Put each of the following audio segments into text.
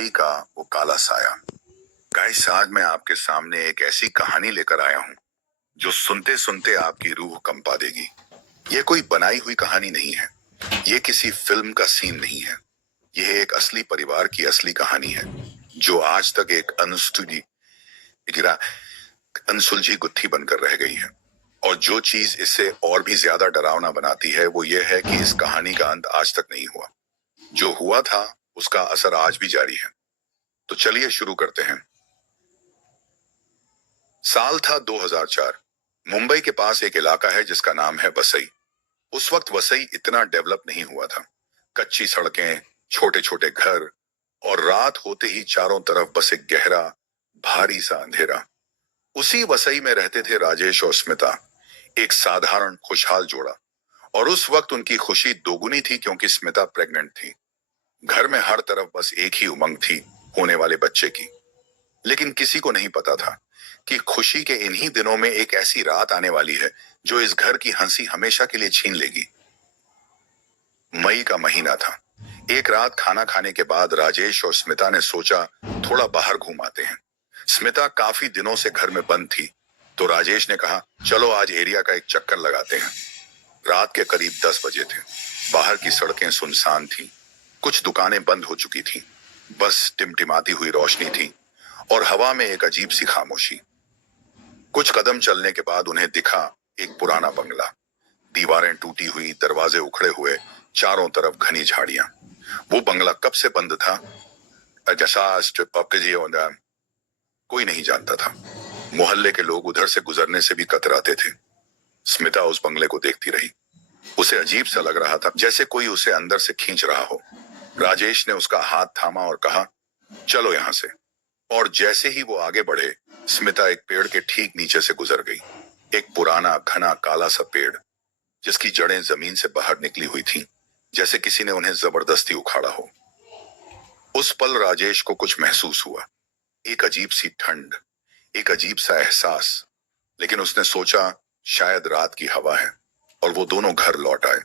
वसई का वो काला साया। गाइस, आज मैं आपके सामने एक ऐसी कहानी लेकर आया हूँ जो सुनते सुनते आपकी रूह कंपा देगी। ये कोई बनाई हुई कहानी नहीं है, ये किसी फिल्म का सीन नहीं है। यह एक असली परिवार की असली कहानी है जो आज तक एक अनसुलझी गुत्थी बनकर रह गई है। और जो चीज इसे और भी ज्यादा डरावना बनाती है वो ये है कि इस कहानी का अंत आज तक नहीं हुआ। जो हुआ था उसका असर आज भी जारी है। तो चलिए शुरू करते हैं। साल था 2004। मुंबई के पास एक इलाका है जिसका नाम है वसई। उस वक्त वसई इतना डेवलप नहीं हुआ था। कच्ची सड़कें, छोटे छोटे घर और रात होते ही चारों तरफ बस एक गहरा भारी सा अंधेरा। उसी वसई में रहते थे राजेश और स्मिता, एक साधारण खुशहाल जोड़ा। और उस वक्त उनकी खुशी दोगुनी थी क्योंकि स्मिता प्रेग्नेंट थी। घर में हर तरफ बस एक ही उमंग थी, होने वाले बच्चे की। लेकिन किसी को नहीं पता था कि खुशी के इन्हीं दिनों में एक ऐसी रात आने वाली है जो इस घर की हंसी हमेशा के लिए छीन लेगी। मई का महीना था। एक रात खाना खाने के बाद राजेश और स्मिता ने सोचा थोड़ा बाहर घूम आते हैं। स्मिता काफी दिनों से घर में बंद थी, तो राजेश ने कहा चलो आज एरिया का एक चक्कर लगाते हैं। रात के करीब 10 बजे थे। बाहर की सड़कें सुनसान थी, कुछ दुकानें बंद हो चुकी थी, बस टिमटिमाती हुई रोशनी थी और हवा में एक अजीब सी खामोशी। कुछ कदम चलने के बाद उन्हें दिखा एक पुराना बंगला। दीवारें टूटी हुई, दरवाजे उखड़े हुए, चारों तरफ घनी झाड़ियां। वो बंगला कब से बंद था, कोई नहीं जानता था। मोहल्ले के लोग उधर से गुजरने से भी कतराते थे। स्मिता उस बंगले को देखती रही। उसे अजीब सा लग रहा था, जैसे कोई उसे अंदर से खींच रहा हो। राजेश ने उसका हाथ थामा और कहा चलो यहां से। और जैसे ही वो आगे बढ़े, स्मिता एक पेड़ के ठीक नीचे से गुजर गई। एक पुराना घना काला सा पेड़ जिसकी जड़ें जमीन से बाहर निकली हुई थी, जैसे किसी ने उन्हें जबरदस्ती उखाड़ा हो। उस पल राजेश को कुछ महसूस हुआ, एक अजीब सी ठंड, एक अजीब सा एहसास। लेकिन उसने सोचा शायद रात की हवा है, और वो दोनों घर लौट आए।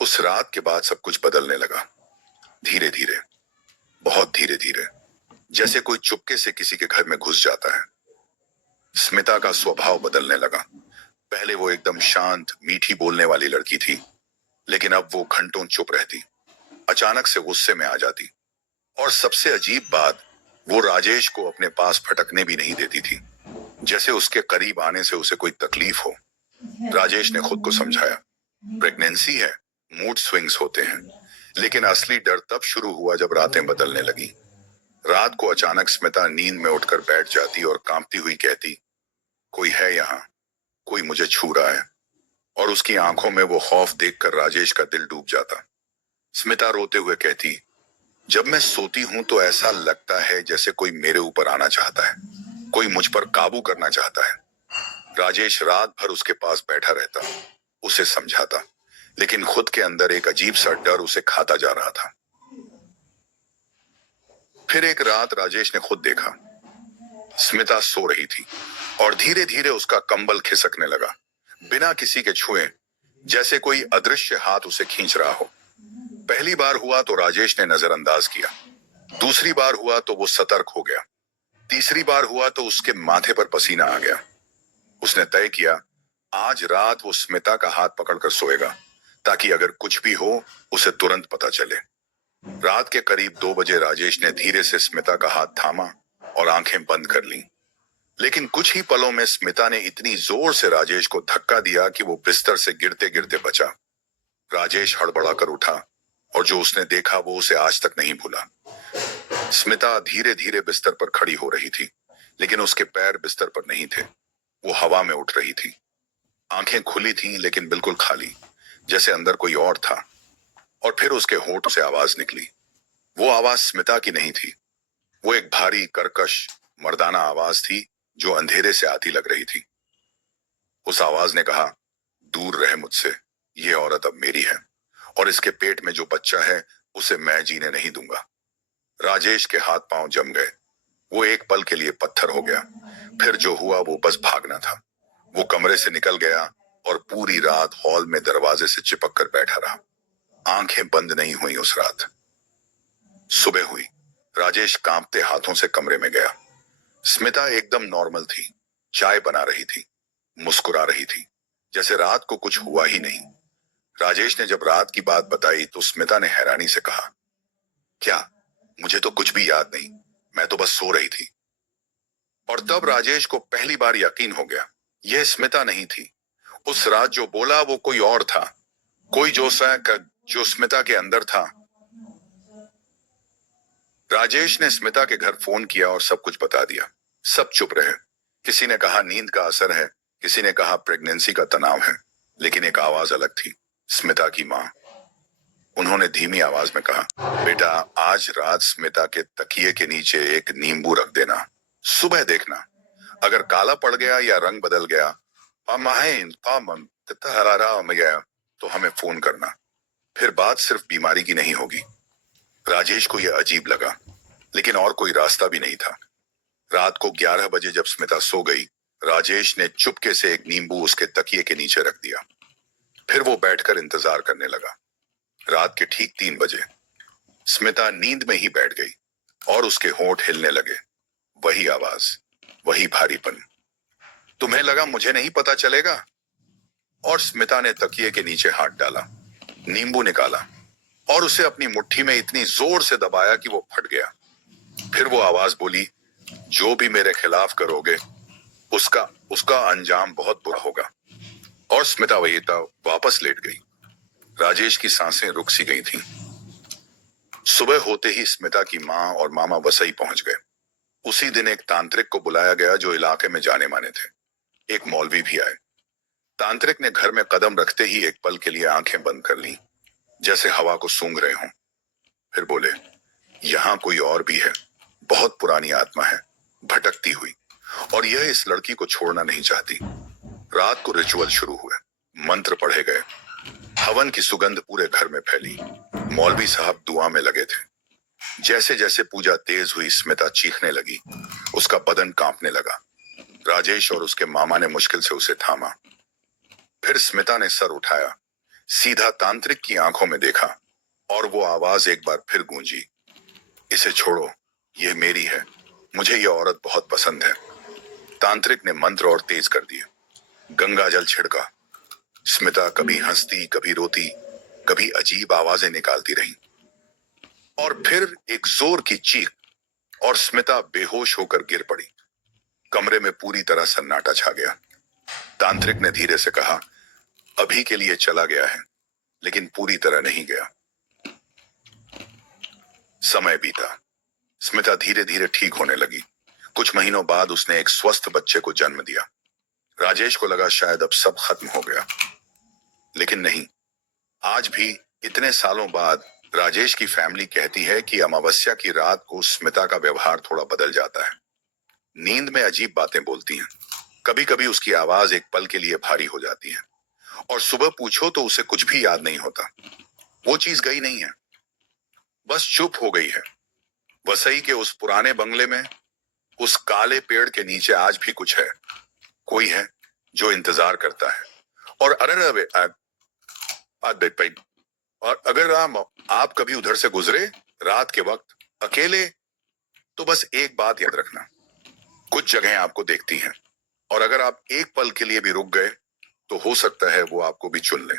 उस रात के बाद सब कुछ बदलने लगा, धीरे धीरे, बहुत धीरे धीरे, जैसे कोई चुपके से किसी के घर में घुस जाता है। स्मिता का स्वभाव बदलने लगा। पहले वो एकदम शांत, मीठी बोलने वाली लड़की थी, लेकिन अब वो घंटों चुप रहती, अचानक से गुस्से में आ जाती। और सबसे अजीब बात, वो राजेश को अपने पास फटकने भी नहीं देती थी, जैसे उसके करीब आने से उसे कोई तकलीफ हो। राजेश ने खुद को समझाया, प्रेगनेंसी है, मूड स्विंग्स होते हैं। लेकिन असली डर तब शुरू हुआ जब रातें बदलने लगी। रात को अचानक स्मिता नींद में उठकर बैठ जाती और कांपती हुई कहती, कोई है यहाँ, कोई मुझे छू रहा है। और उसकी आंखों में वो खौफ देखकर राजेश का दिल डूब जाता। स्मिता रोते हुए कहती, जब मैं सोती हूं तो ऐसा लगता है जैसे कोई मेरे ऊपर आना चाहता है, कोई मुझ पर काबू करना चाहता है। राजेश रात भर उसके पास बैठा रहता, उसे समझाता, लेकिन खुद के अंदर एक अजीब सा डर उसे खाता जा रहा था। फिर एक रात राजेश ने खुद देखा, स्मिता सो रही थी और धीरे धीरे उसका कंबल खिसकने लगा, बिना किसी के छुए, जैसे कोई अदृश्य हाथ उसे खींच रहा हो। पहली बार हुआ तो राजेश ने नजरअंदाज किया, दूसरी बार हुआ तो वो सतर्क हो गया, तीसरी बार हुआ तो उसके माथे पर पसीना आ गया। उसने तय किया आज रात वो स्मिता का हाथ पकड़कर सोएगा, ताकि अगर कुछ भी हो उसे तुरंत पता चले। रात के करीब 2 बजे राजेश ने धीरे से स्मिता का हाथ थामा और आंखें बंद कर लीं। लेकिन कुछ ही पलों में स्मिता ने इतनी जोर से राजेश को धक्का दिया कि वो बिस्तर से गिरते गिरते बचा। राजेश हड़बड़ाकर उठा और जो उसने देखा वो उसे आज तक नहीं भूला। स्मिता धीरे धीरे बिस्तर पर खड़ी हो रही थी, लेकिन उसके पैर बिस्तर पर नहीं थे, वो हवा में उठ रही थी। आंखें खुली थीं लेकिन बिल्कुल खाली, जैसे अंदर कोई और था। और फिर उसके होंठ से आवाज निकली। वो आवाज स्मिता की नहीं थी, वो एक भारी, कर्कश, मर्दाना आवाज थी जो अंधेरे से आती लग रही थी। उस आवाज ने कहा, दूर रह मुझसे, ये औरत अब मेरी है, और इसके पेट में जो बच्चा है उसे मैं जीने नहीं दूंगा। राजेश के हाथ पांव जम गए, वो एक पल के लिए पत्थर हो गया। फिर जो हुआ वो बस भागना था। वो कमरे से निकल गया और पूरी रात हॉल में दरवाजे से चिपक कर बैठा रहा। आंखें बंद नहीं हुई उस रात। सुबह हुई। राजेश कांपते हाथों से कमरे में गया। स्मिता एकदम नॉर्मल थी। चाय बना रही थी, मुस्कुरा रही थी, जैसे रात को कुछ हुआ ही नहीं। राजेश ने जब रात की बात बताई तो स्मिता ने हैरानी से कहा, क्या? मुझे तो कुछ भी याद नहीं, मैं तो बस सो रही थी। और तब राजेश को पहली बार यकीन हो गया, यह स्मिता नहीं थी। उस रात जो बोला वो कोई और था, कोई जो स्मिता के अंदर था। राजेश ने स्मिता के घर फोन किया और सब कुछ बता दिया। सब चुप रहे। किसी ने कहा नींद का असर है, किसी ने कहा प्रेगनेंसी का तनाव है, लेकिन एक आवाज अलग थी, स्मिता की माँ। उन्होंने धीमी आवाज में कहा, बेटा, आज रात स्मिता के तकिए के नीचे एक नींबू रख देना। सुबह देखना, अगर काला पड़ गया या रंग बदल गया तो हमें फोन करना। फिर बात सिर्फ बीमारी की नहीं होगी। राजेश को यह अजीब लगा, लेकिन और कोई रास्ता भी नहीं था। रात को 11 बजे जब स्मिता सो गई, राजेश ने चुपके से एक नींबू उसके तकिए के नीचे रख दिया। फिर वो बैठकर इंतजार करने लगा। रात के ठीक 3 बजे स्मिता नींद में ही बैठ गई और उसके होंठ हिलने लगे। वही आवाज, वही भारीपन। तुम्हें लगा मुझे नहीं पता चलेगा? और स्मिता ने तकिए के नीचे हाथ डाला, नींबू निकाला और उसे अपनी मुट्ठी में इतनी जोर से दबाया कि वो फट गया। फिर वो आवाज बोली, जो भी मेरे खिलाफ करोगे उसका उसका अंजाम बहुत बुरा होगा। और स्मिता वही वापस लेट गई। राजेश की सांसें रुक सी गई थीं। सुबह होते ही स्मिता की माँ और मामा वसई पहुंच गए। उसी दिन एक तांत्रिक को बुलाया गया जो इलाके में जाने माने थे। एक मौलवी भी आए। तांत्रिक ने घर में कदम रखते ही एक पल के लिए आंखें बंद कर ली, जैसे हवा को सूंघ रहे हों। फिर बोले, यहाँ कोई और भी है, बहुत पुरानी आत्मा है, भटकती हुई, और यह इस लड़की को छोड़ना नहीं चाहती। रात को रिचुअल शुरू हुए, मंत्र पढ़े गए, हवन की सुगंध पूरे घर में फैली। मौलवी साहब दुआ में लगे थे। जैसे जैसे पूजा तेज हुई, स्मिता चीखने लगी, उसका बदन कांपने लगा। राजेश और उसके मामा ने मुश्किल से उसे थामा। फिर स्मिता ने सर उठाया, सीधा तांत्रिक की आंखों में देखा, और वो आवाज एक बार फिर गूंजी, इसे छोड़ो, ये मेरी है, मुझे ये औरत बहुत पसंद है। तांत्रिक ने मंत्र और तेज कर दिए। गंगा जल छिड़का। स्मिता कभी हंसती, कभी रोती, कभी अजीब आवाजें निकालती रही। और फिर एक जोर की चीख, और स्मिता बेहोश होकर गिर पड़ी। कमरे में पूरी तरह सन्नाटा छा गया। तांत्रिक ने धीरे से कहा, अभी के लिए चला गया है, लेकिन पूरी तरह नहीं गया। समय बीता। स्मिता धीरे धीरे ठीक होने लगी। कुछ महीनों बाद उसने एक स्वस्थ बच्चे को जन्म दिया। राजेश को लगा शायद अब सब खत्म हो गया, लेकिन नहीं। आज भी इतने सालों बाद राजेश की फैमिली कहती है कि अमावस्या की रात को स्मिता का व्यवहार थोड़ा बदल जाता है। नींद में अजीब बातें बोलती हैं। कभी कभी उसकी आवाज एक पल के लिए भारी हो जाती है, और सुबह पूछो तो उसे कुछ भी याद नहीं होता। वो चीज गई नहीं है, बस चुप हो गई है। वसई के उस पुराने बंगले में, उस काले पेड़ के नीचे आज भी कुछ है। कोई है जो इंतजार करता है। और और अगर आप कभी उधर से गुजरे रात के वक्त अकेले, तो बस एक बात याद रखना, कुछ जगहें आपको देखती हैं, और अगर आप एक पल के लिए भी रुक गए तो हो सकता है वो आपको भी चुन ले।